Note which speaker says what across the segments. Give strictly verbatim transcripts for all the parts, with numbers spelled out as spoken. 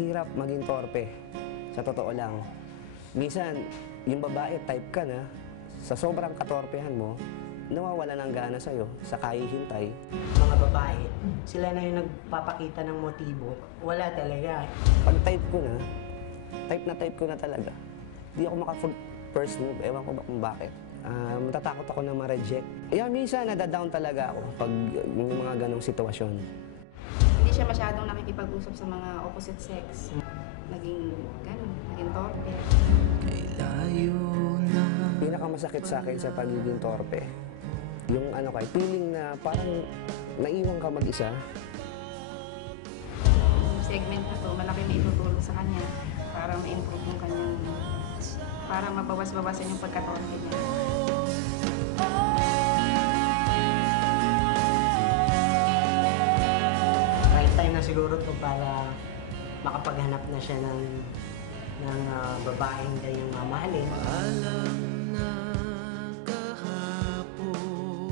Speaker 1: Mahirap maging torpe, sa totoo lang. Minsan, yung babae, type ka na, sa sobrang katorpehan mo, nawawala ng gana sa'yo, sa kahihintay.
Speaker 2: Mga babae, sila na yung nagpapakita ng motibo. Wala talaga.
Speaker 1: Pag type ko na, type na type ko na talaga. Hindi ako maka-first move, ewan ko ba kung bakit. Uh, matatakot ako na ma-reject. Kaya minsan, nadadown talaga ako pag yung mga ganong sitwasyon.
Speaker 3: Hindi siya masyadong nakikipag-usap sa mga opposite sex. Naging, gano'n, naging torpe.
Speaker 1: Pinakamasakit sa akin sa pagiging torpe, yung ano kay, feeling na parang naiwan ka mag-isa.
Speaker 3: Yung segment na to, malaki na itutulong sa kanya para ma-improve yung kanyang, para mabawas-bawasan yung pagkatorpe niya.
Speaker 2: Right time na siguro to para makapaghanap na siya ng, ng uh, babaeng kanyang mamahalin.
Speaker 4: Alam na kahapon,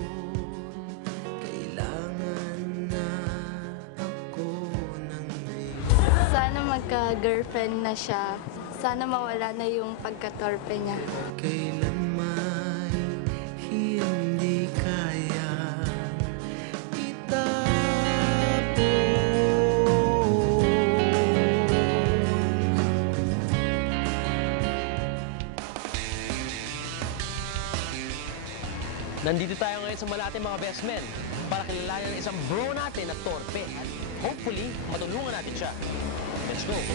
Speaker 4: kailangan na ako ng ngayon.
Speaker 5: Sana magka-girlfriend na siya. Sana mawala na yung pagkatorpe niya.
Speaker 4: Kailan may hindi kaya itapon.
Speaker 6: Nandito tayo ngayon sa Malate mga best men para kilalanin ang isang bro natin na torpe at hopefully matulungan natin siya. Let's go!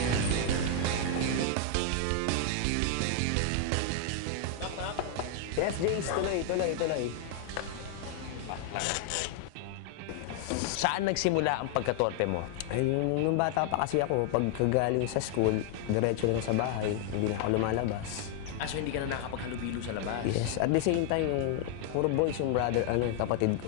Speaker 1: Yes, James, tuloy, tuloy, tuloy.
Speaker 6: Saan nagsimula ang pagkatorpe mo?
Speaker 1: Ay, nung, nung bata pa kasi ako, pagkagaling sa school, diretso lang sa bahay, hindi na ako lumalabas.
Speaker 6: Ah, so hindi ka na nakakapaghalubilo sa labas?
Speaker 1: Yes, at the same time, yung puro boys yung brother, ano, kapatid ko.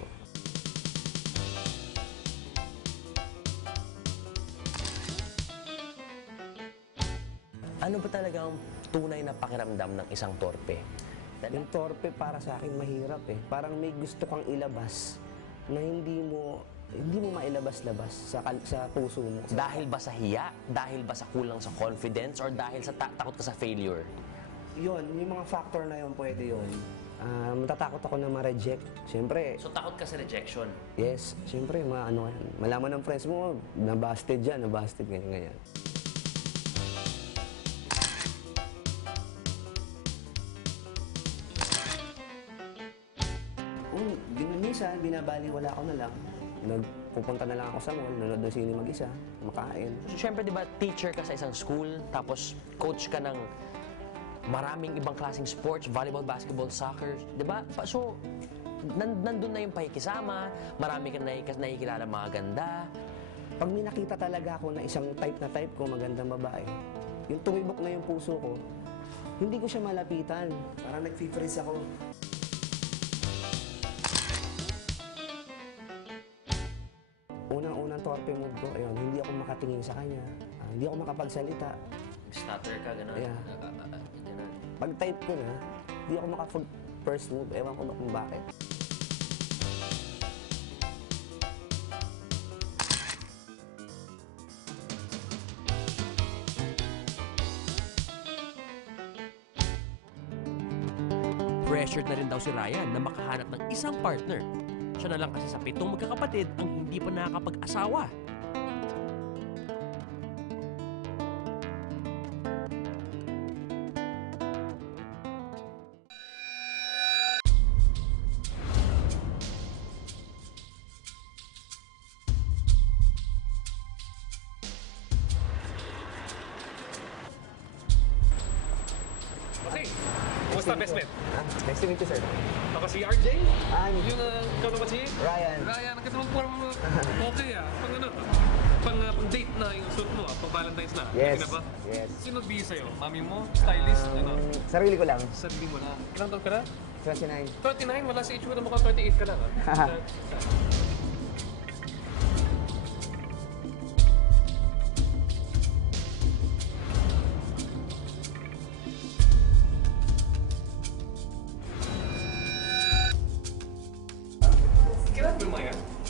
Speaker 6: Ano ba talagang tunay na pakiramdam ng isang torpe?
Speaker 1: Yung torpe para sa akin mahirap eh. Parang may gusto kang ilabas na hindi mo hindi mo mailabas-labas sa, sa puso mo.
Speaker 6: Dahil ba sa hiya? Dahil ba sa kulang sa confidence? Or dahil sa ta takot ka sa failure?
Speaker 1: Yun, yung mga factor na yun, pwede yun. Uh, matatakot ako na ma-reject. Siyempre,
Speaker 6: so takot ka sa rejection?
Speaker 1: Yes, siyempre, ma ano, malaman ng friends mo, na-busted dyan, na-busted, ganyan-ganyan. Um, minsan, binabaliwala ko na lang. Nagpupunta na lang ako sa mall, nanonood ng sine mag-isa, makain.
Speaker 6: So, syempre, di ba, teacher ka sa isang school, tapos coach ka ng maraming ibang klaseng sports, volleyball, basketball, soccer, di ba? So, nan nandun na yung pakikisama, marami kang nakikilala mga ganda.
Speaker 1: Pag may nakita talaga ako na isang type na type ko, magandang babae, yung tumibok na yung puso ko, hindi ko siya malapitan. Parang nag-freeze ako. Unang-unang torpe move ko, ayun, hindi ako makatingin sa kanya, uh, hindi ako makapagsalita.
Speaker 6: Stutter ka, gano'n?
Speaker 1: Yeah.
Speaker 6: Uh, uh, uh, gano'n.
Speaker 1: Pag type ko na, hindi ako maka-first move, ewan ko ba kung bakit.
Speaker 7: Pressured na rin daw si Ryan na makahanap ng isang partner. Siya na lang kasi sa pitong magkakapatid ang hindi pa nakakapag-asawa.
Speaker 8: Okay, kumusta best man?
Speaker 1: Ah, nice to meet you, sir.
Speaker 8: Ako si R J.
Speaker 1: I'm
Speaker 8: Yung, uh, ikaw naman si?
Speaker 1: Ryan.
Speaker 8: Ryan, ang katulong form mo. Okay ah, pang ano, pang, uh, pang date na yung suit mo ah, pang Valentine's na.
Speaker 1: Yes,
Speaker 8: Pwede na ba?
Speaker 1: yes.
Speaker 8: Sino nagbihis sa'yo? Mami mo? Stylist?
Speaker 1: Um,
Speaker 8: ano?
Speaker 1: Sarili ko lang.
Speaker 8: Sarili mo na. Ilang taon ka na?
Speaker 1: twenty-nine.
Speaker 8: twenty-nine, wala sa itsura mo ka, twenty-eight ka lang ah. Kailan mo yung mga yan?